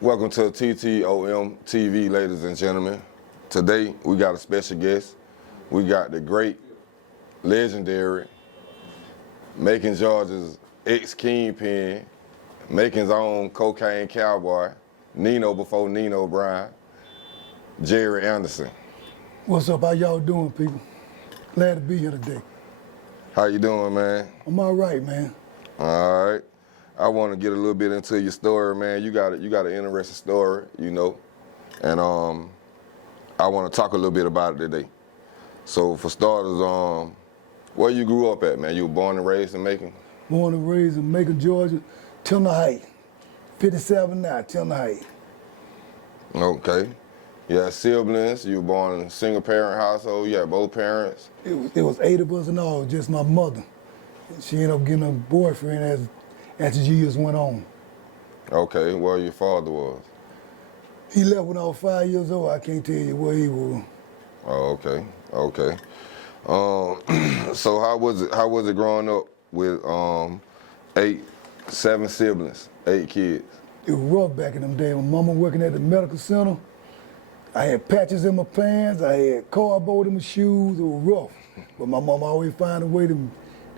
Welcome to T.T.O.M. TV, ladies and gentlemen. Today, we got a special guest. We got the great, legendary, Macon, Georgia's ex-Kingpin, Macon's own cocaine cowboy, Nino before Nino Brown, Jerry Anderson. What's up? How y'all doing, people? Glad to be here today. How you doing, man? I'm all right, man. All right. I want to get a little bit into your story, man. You got an interesting story, you know, and I want to talk a little bit about it today. So for starters, where you grew up at, man? You were born and raised in Macon? Born and raised in Macon, Georgia, Timber Heights. 57 now, Timber Heights. Okay. You had siblings. You were born in a single parent household. You had both parents. It was 8 of us and all, just my mother. She ended up getting a boyfriend as the years went on. Okay, where your father was? He left when I was 5 years old. I can't tell you where he was. Oh, okay, okay. So how was it growing up with 7 siblings, 8 kids? It was rough back in them days. My mama working at the medical center. I had patches in my pants. I had cardboard in my shoes. It was rough. But my mama always found a way to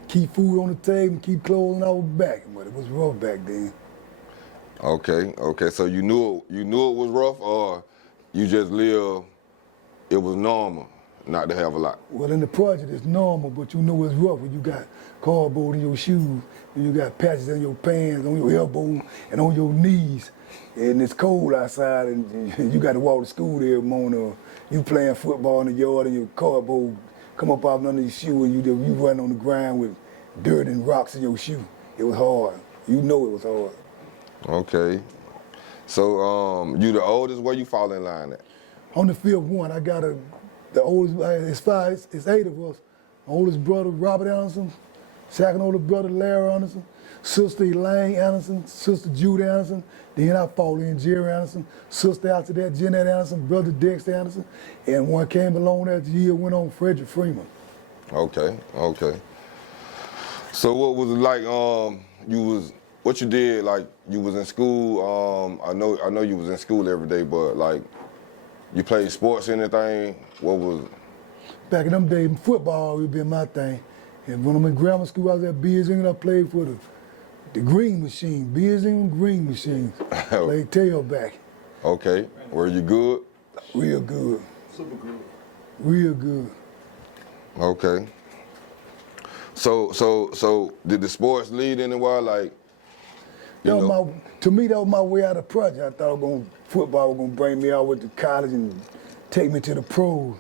keep food on the table and keep clothes on our back. But it was rough back then. Okay, okay. So you knew it was rough, or you just lived, it was normal not to have a lot? Well, in the project, it's normal, but you know it's rough when you got cardboard in your shoes, and you got patches in your pants, on your elbow, and on your knees, and it's cold outside, and you got to walk to school every morning, or you playing football in the yard, and your cardboard come up out under your shoe, and you run on the ground with dirt and rocks in your shoe. It was hard. You know it was hard. Okay. So you the oldest? Where you fall in line at? On the 5th one, I got the oldest, it's 8 of us. My oldest brother, Robert Anderson, second oldest brother, Larry Anderson, sister Elaine Anderson, sister Judy Anderson, then I fall in Jerry Anderson, sister after that, Jeanette Anderson, brother Dexter Anderson, and one came along as the year went on, Frederick Freeman. Okay, okay. So what was it like, what you did, like, you was in school, I know you was in school every day, but like, you played sports, anything? What was? Back in them days, football would be my thing. And when I'm in grammar school, I was at Beers-England, I played for the green machine, Beers-England green machines. Played tailback. Okay, were you good? Real good. Super good. Real good. Okay. So did the sports lead anywhere? Like, to me, that was my way out of project. I thought football was gonna bring me out with the college and take me to the pros.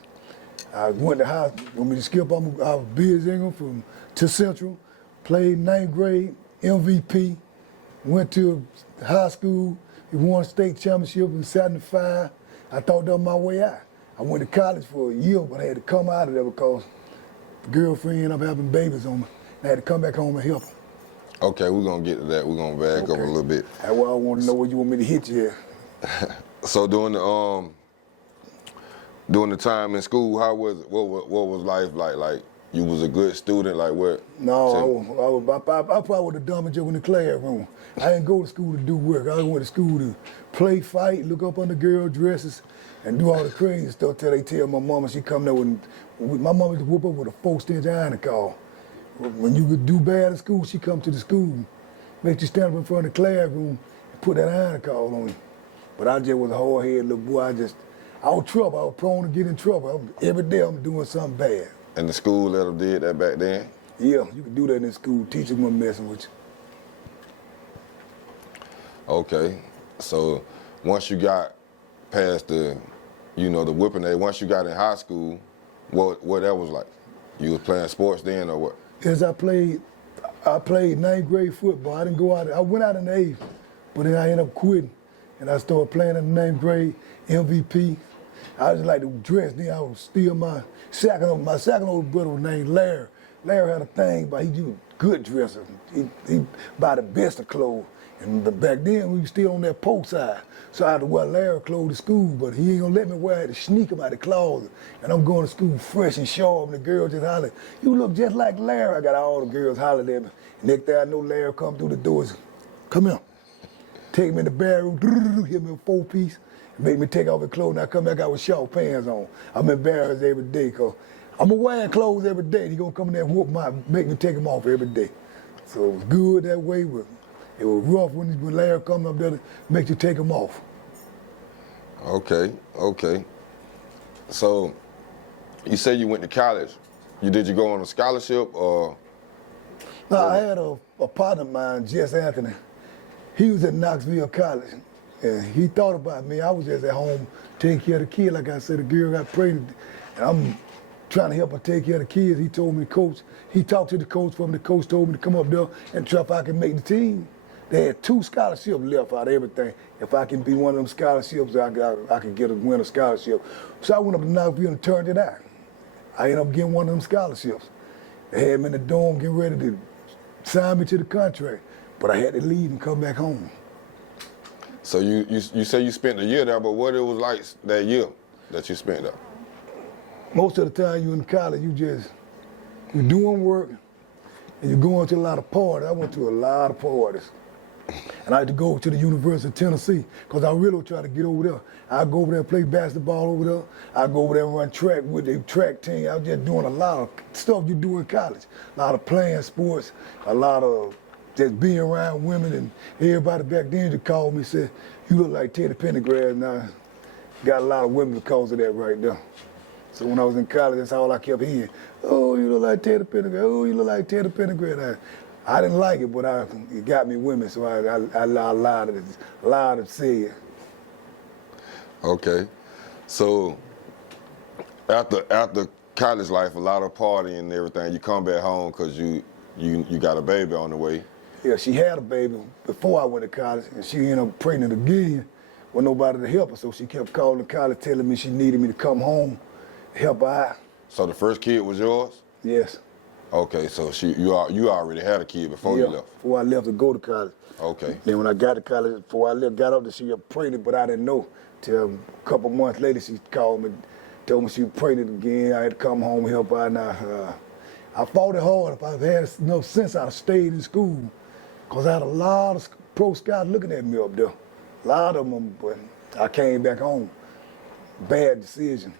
I went to high school, want me to skip, I was Beers-England to Central, played 9th grade, MVP, went to high school, we won state championship in '75. I thought that was my way out. I went to college for a year, but I had to come out of there because the girlfriend ended up having babies on me. I had to come back home and help her. Okay, we're gonna get to that. We're gonna back up a little bit. That's why I want to know where you want me to hit you at. So during the time in school, how was it? What was life like? Like, you was a good student, like what? No, I probably would have done my job in the classroom. I didn't go to school to do work. I went to school to play, fight, look up on the girl dresses, and do all the crazy stuff till they tell my mama she come there with my mama used to whoop up with a 4-stitch iron call. When you could do bad at school, she come to the school, make you stand up in front of the classroom and put that iron call on you. But I just was a hard-headed little boy. I was trouble. I was prone to get in trouble. Every day I'm doing something bad. And the school let them did that back then? Yeah, you could do that in school. Teachers weren't messing with you. Okay, so once you got past the whipping age, once you got in high school, what that was like? You was playing sports then, or what? Yes, I played 9th grade football. I didn't go out. I went out in the 8th, but then I ended up quitting, and I started playing in the 9th grade, MVP. I just like to dress. Then I would steal my second older brother was named Larry. Larry had a thing, but he was a good dresser. He buy the best of clothes. And back then, we was still on that post side. So I had to wear Larry clothes to school, but he ain't gonna let me wear it. I had to sneak him out the closet. And I'm going to school fresh and sharp, and the girls just holler, "You look just like Larry." I got all the girls hollering at me. Next thing I know, Larry come through the doors. "Come here." take me in the bedroom, hit me a 4-piece, make me take off his clothes, and I come back out with short pants on. I'm embarrassed every day, because I'm wearing clothes every day. He gonna come in there and make me take them off every day. So it was good that way, but it was rough when Larry come up there to make you take them off. Okay, okay. So you say you went to college. Did you go on a scholarship or? No, I had a partner of mine, Jess Anthony. He was at Knoxville College, and he thought about me. I was just at home taking care of the kid. Like I said, the girl got pregnant, and I'm trying to help her take care of the kids. He told me, he talked to the coach for me. The coach told me to come up there and try if I can make the team. They had 2 scholarships left out of everything. If I can be one of them scholarships, I could get a winner scholarship. So I went up to Knoxville and turned it out. I ended up getting one of them scholarships. They had me in the dorm getting ready to sign me to the contract, but I had to leave and come back home. So you say you spent a year there, but what it was like that year that you spent there? Most of the time you in college, you're doing work and you're going to a lot of parties. I went to a lot of parties. And I had to go to the University of Tennessee because I really tried to get over there. I go over there and play basketball over there. I go over there and run track with the track team. I was just doing a lot of stuff you do in college. A lot of playing sports, a lot of just being around women, and everybody back then just called me and said, "You look like Teddy Pendergrass now." Got a lot of women because of that right there. So when I was in college, that's all I kept hearing. "Oh, you look like Teddy Pendergrass. Oh, you look like Teddy Pendergrass." I didn't like it, but it got me women, so I allowed it to say it. Okay. So after college life, a lot of partying and everything, you come back home because you got a baby on the way. Yeah, she had a baby before I went to college, and she ended up pregnant again with nobody to help her, so she kept calling college telling me she needed me to come home, help her out. So the first kid was yours? Yes. Okay, so you already had a kid before you left? Before I left to go to college. Okay. Then when I got to college, before I left, got up there, she got pregnant, but I didn't know. Till a couple months later, she called me, told me she was pregnant again. I had to come home and help her. And I fought it hard. If I had enough sense, I'd have stayed in school, because I had a lot of pro scouts looking at me up there. A lot of them, but I came back home. Bad decision.